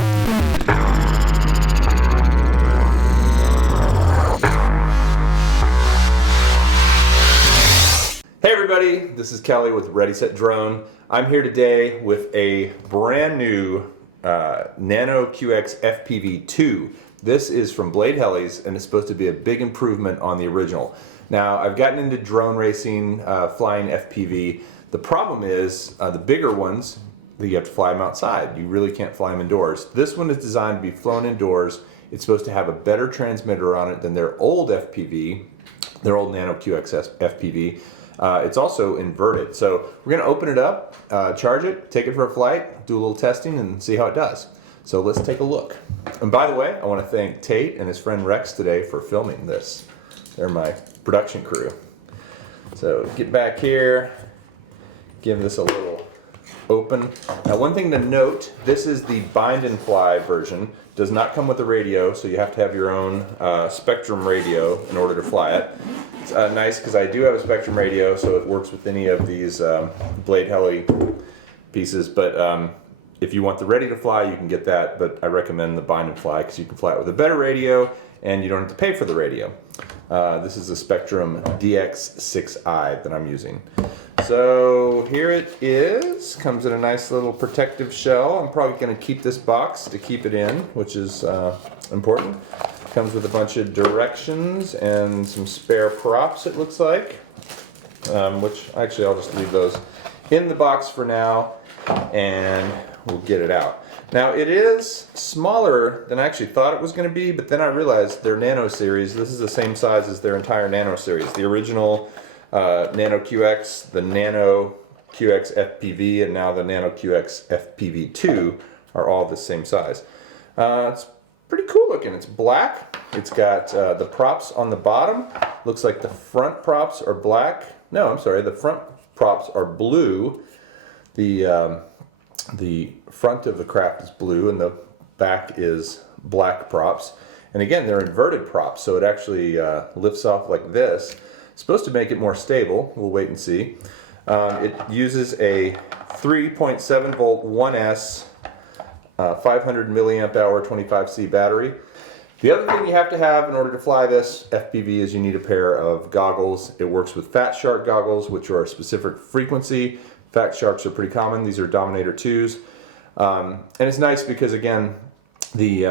Hey everybody, this is Kelly with Ready Set Drone. I'm here today with a brand new Nano Qx FPV2. This is from Blade Helis and it's supposed to be a big improvement on the original. Now I've gotten into drone racing, flying FPV. The problem is the bigger ones, you have to fly them outside. You really can't fly them indoors. This one is designed to be flown indoors. It's supposed to have a better transmitter on it than their old FPV, their old Nano Qx FPV. It's also inverted. So we're going to open it up, charge it, take it for a flight, do a little testing and see how it does. So let's take a look. And by the way, I want to thank Tate and his friend Rex today for filming this. They're my production crew. So get back here, give this a little open. Now one thing to note, this is the bind and fly version. Does not come with a radio, so you have to have your own Spektrum radio in order to fly it. It's nice because I do have a Spektrum radio, so it works with any of these Blade Heli pieces, but if you want the ready to fly, you can get that, but I recommend the bind and fly because you can fly it with a better radio and you don't have to pay for the radio. This is a Spektrum Dx6i that I'm using. So here it is, comes in a nice little protective shell. I'm probably going to keep this box to keep it in, which is important. Comes with a bunch of directions and some spare props, it looks like, which actually I'll just leave those in the box for now and we'll get it out. Now it is smaller than I actually thought it was going to be, but then I realized their Nano series, this is the same size as their entire Nano series. The original Nano Qx, the Nano Qx FPV, and now the Nano Qx FPV2 are all the same size. It's pretty cool looking. It's black. It's got the props on the bottom. Looks like the front props are black. No, I'm sorry. The front props are blue. The front of the craft is blue and the back is black props. And again, they're inverted props, so it actually lifts off like this. It's supposed to make it more stable. We'll wait and see. It uses a 3.7 volt 1S 500 milliamp hour 25C battery. The other thing you have to have in order to fly this FPV is you need a pair of goggles. It works with Fat Shark goggles, which are a specific frequency. Fat Sharks are pretty common. These are Dominator 2s. And it's nice because, again, the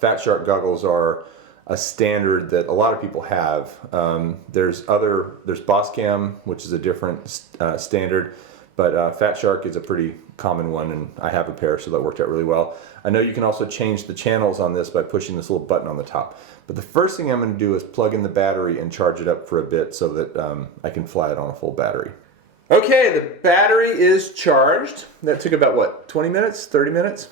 Fat Shark goggles are a standard that a lot of people have. There's Boscam, which is a different standard, but Fat Shark is a pretty common one, and I have a pair, so that worked out really well. I know you can also change the channels on this by pushing this little button on the top. But the first thing I'm going to do is plug in the battery and charge it up for a bit so that I can fly it on a full battery. Okay, the battery is charged. That took about, what, 20 minutes, 30 minutes?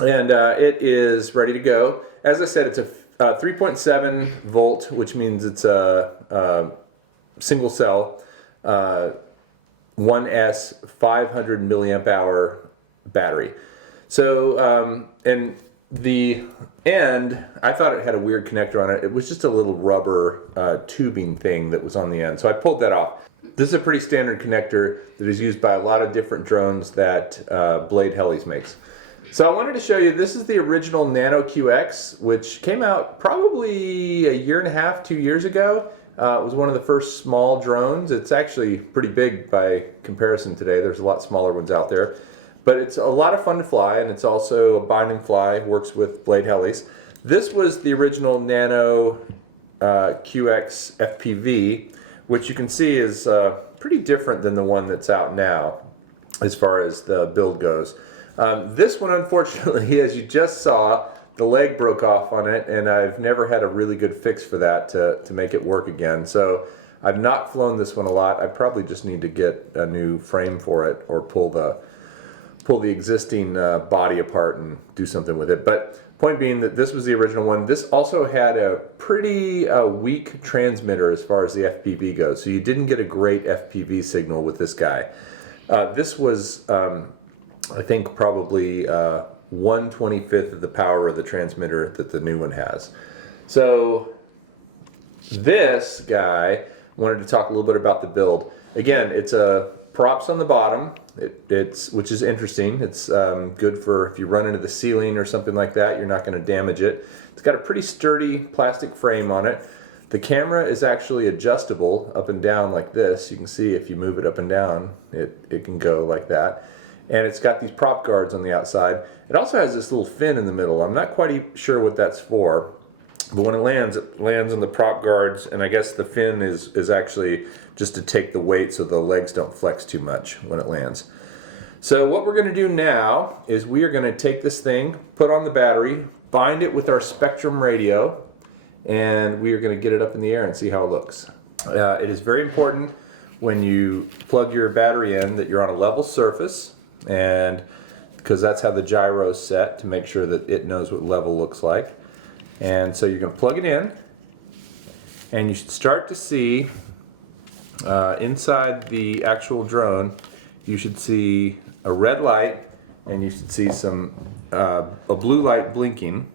And it is ready to go. As I said, it's a 3.7 volt, which means it's a single cell 1S 500 milliamp hour battery. So, and the end, I thought it had a weird connector on it. It was just a little rubber tubing thing that was on the end. So I pulled that off. This is a pretty standard connector that is used by a lot of different drones that Blade Helis makes. So I wanted to show you, this is the original Nano Qx, which came out probably a year and a half, 2 years ago. It was one of the first small drones. It's actually pretty big by comparison today. There's a lot smaller ones out there. But it's a lot of fun to fly, and it's also a bind and fly, works with Blade Helis. This was the original Nano Qx FPV, which you can see is pretty different than the one that's out now as far as the build goes. This one, unfortunately, as you just saw, the leg broke off on it, and I've never had a really good fix for that to make it work again. So I've not flown this one a lot. I probably just need to get a new frame for it or pull the existing body apart and do something with it. But point being that this was the original one. This also had a pretty weak transmitter as far as the FPV goes, so you didn't get a great FPV signal with this guy. This was, I think, probably 1/25 of the power of the transmitter that the new one has. So this guy, wanted to talk a little bit about the build. Again, it's props on the bottom, which is interesting. It's good for if you run into the ceiling or something like that, you're not going to damage it. It's got a pretty sturdy plastic frame on it. The camera is actually adjustable up and down like this. You can see if you move it up and down, it can go like that. And it's got these prop guards on the outside. It also has this little fin in the middle. I'm not quite sure what that's for, but when it lands on the prop guards, and I guess the fin is actually just to take the weight so the legs don't flex too much when it lands. So what we're going to do now is we are going to take this thing, put on the battery, bind it with our Spektrum radio, and we are going to get it up in the air and see how it looks. It is very important when you plug your battery in that you're on a level surface, and because that's how the gyro is set, to make sure that it knows what level looks like. And so you're going to plug it in, and you should start to see inside the actual drone, you should see a red light, and you should see a blue light blinking.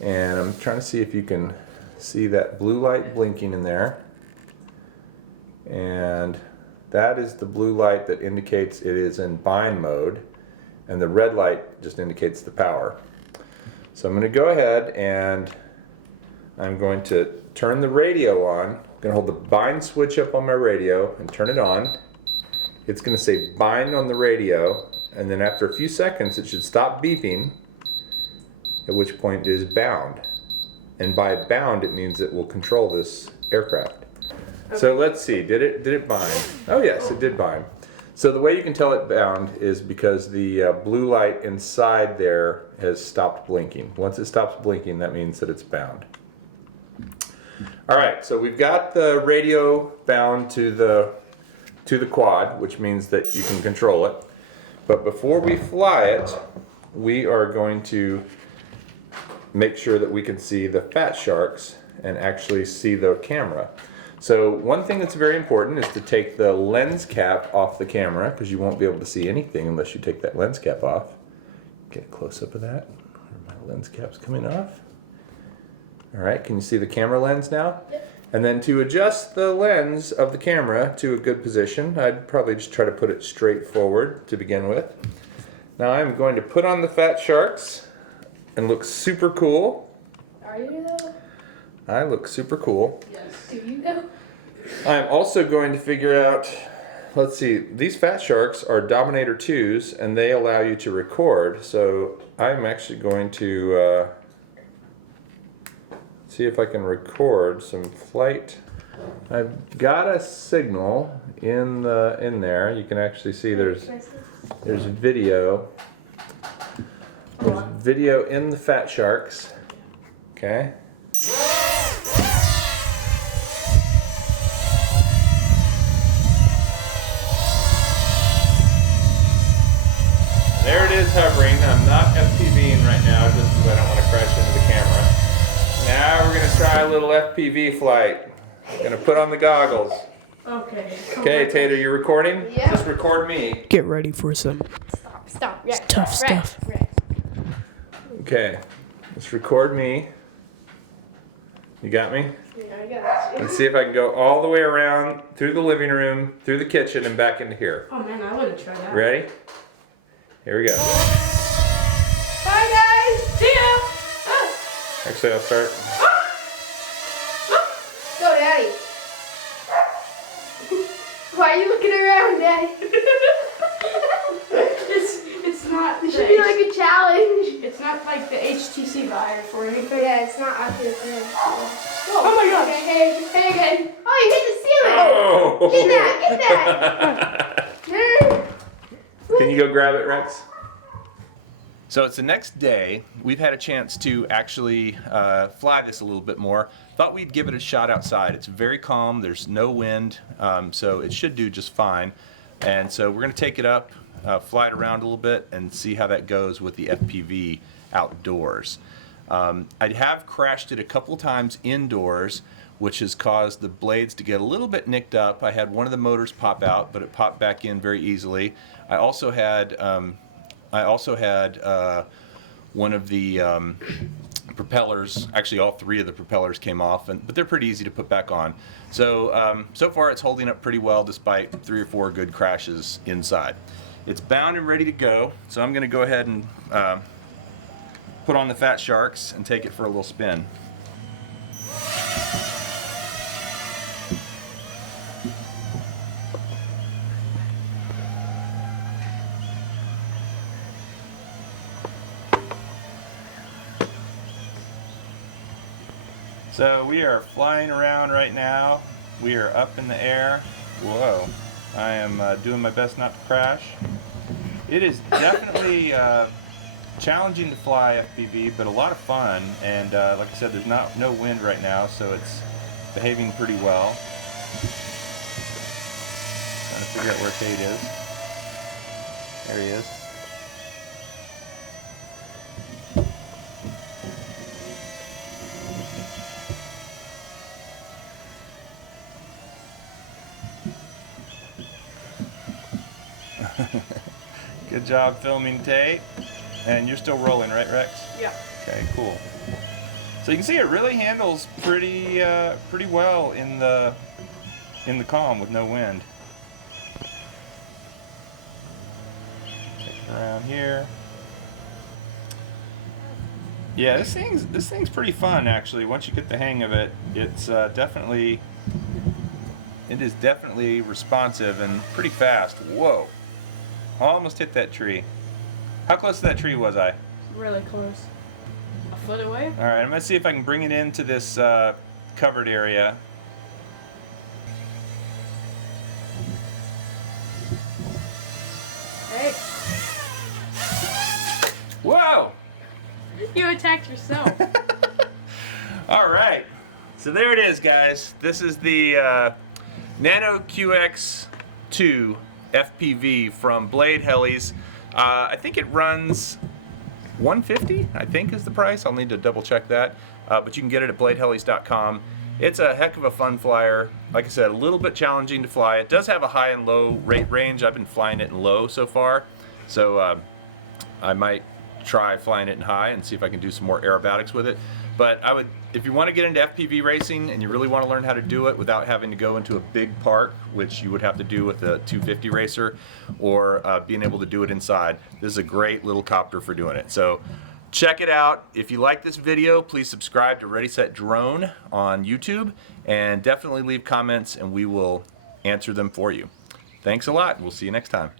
And I'm trying to see if you can see that blue light blinking in there. And that is the blue light that indicates it is in bind mode, and the red light just indicates the power. So I'm going to go ahead and I'm going to turn the radio on. I'm going to hold the bind switch up on my radio and turn it on. It's going to say bind on the radio, and then after a few seconds it should stop beeping, at which point it is bound. And by bound it means it will control this aircraft. Okay. So let's see, did it bind? Oh yes, it did bind. So the way you can tell it bound is because the blue light inside there has stopped blinking. Once it stops blinking, that means that it's bound. Alright, so we've got the radio bound to the quad, which means that you can control it. But before we fly it, we are going to make sure that we can see the fat sharks and actually see the camera. So one thing that's very important is to take the lens cap off the camera, because you won't be able to see anything unless you take that lens cap off. Get a close-up of that. My lens cap's coming off. Alright, can you see the camera lens now? Yep. And then to adjust the lens of the camera to a good position, I'd probably just try to put it straight forward to begin with. Now I'm going to put on the fat sharks and look super cool. Are you though? I look super cool. Yes. Do you go? I'm also going to figure out, let's see, these fat sharks are Dominator 2s and they allow you to record. So I'm actually going to see if I can record some flight. I've got a signal in there. You can actually see there's video. There's video in the fat sharks. Okay. There it is hovering. I'm not FPVing right now just because I don't want to crash into the camera. Now we're going to try a little FPV flight. I'm going to put on the goggles. Okay. Okay, Tater, you recording? Yeah. Just record me. Get ready for some Stop. It's tough stuff. Okay, let's record me. You got me? Yeah, I got you. Let's see if I can go all the way around through the living room, through the kitchen, and back into here. Oh man, I want to try that. Ready? Here we go. Bye guys. See ya. Actually, I'll start. Go, Daddy. Why are you looking around, Daddy? it's not. It should be like a challenge. It's not like the HTC virus or anything. Yeah, it's not Oculus Rift. Oh my gosh. Okay, hey again. Oh, you hit the ceiling. Oh! Get that. Can you go grab it, Rex? So it's the next day. We've had a chance to actually fly this a little bit more. Thought we'd give it a shot outside. It's very calm. There's no wind, so it should do just fine. And so we're going to take it up, fly it around a little bit, and see how that goes with the FPV outdoors. I have crashed it a couple times indoors, which has caused the blades to get a little bit nicked up. I had one of the motors pop out, but it popped back in very easily. I also had one of the propellers, actually all three of the propellers came off, but they're pretty easy to put back on. So so far it's holding up pretty well despite 3 or 4 good crashes inside. It's bound and ready to go, so I'm going to go ahead and put on the Fat Sharks and take it for a little spin. So we are flying around right now. We are up in the air. Whoa. I am doing my best not to crash. It is definitely challenging to fly FPV, but a lot of fun. And like I said, there's no wind right now, so it's behaving pretty well. Trying to figure out where Kate is. There he is. Good job filming, Tate. And you're still rolling, right, Rex? Yeah. Okay, cool. So you can see it really handles pretty well in the calm with no wind. Take it around here. Yeah, this thing's pretty fun actually. Once you get the hang of it, it's definitely responsive and pretty fast. Whoa. Almost hit that tree. How close to that tree was I? Really close. A foot away? Alright, I'm going to see if I can bring it into this covered area. Hey. Whoa! You attacked yourself. Alright, so there it is, guys. This is the Nano Qx 2 FPV from Blade Helis. I think it runs $150, I think is the price. I'll need to double check that. But you can get it at bladehelis.com. It's a heck of a fun flyer. Like I said, a little bit challenging to fly. It does have a high and low rate range. I've been flying it in low so far. So I might try flying it in high and see if I can do some more aerobatics with it. But I would, if you want to get into FPV racing and you really want to learn how to do it without having to go into a big park, which you would have to do with a 250 racer, or being able to do it inside, this is a great little copter for doing it. So check it out. If you like this video, please subscribe to Ready Set Drone on YouTube, and definitely leave comments and we will answer them for you. Thanks a lot. We'll see you next time.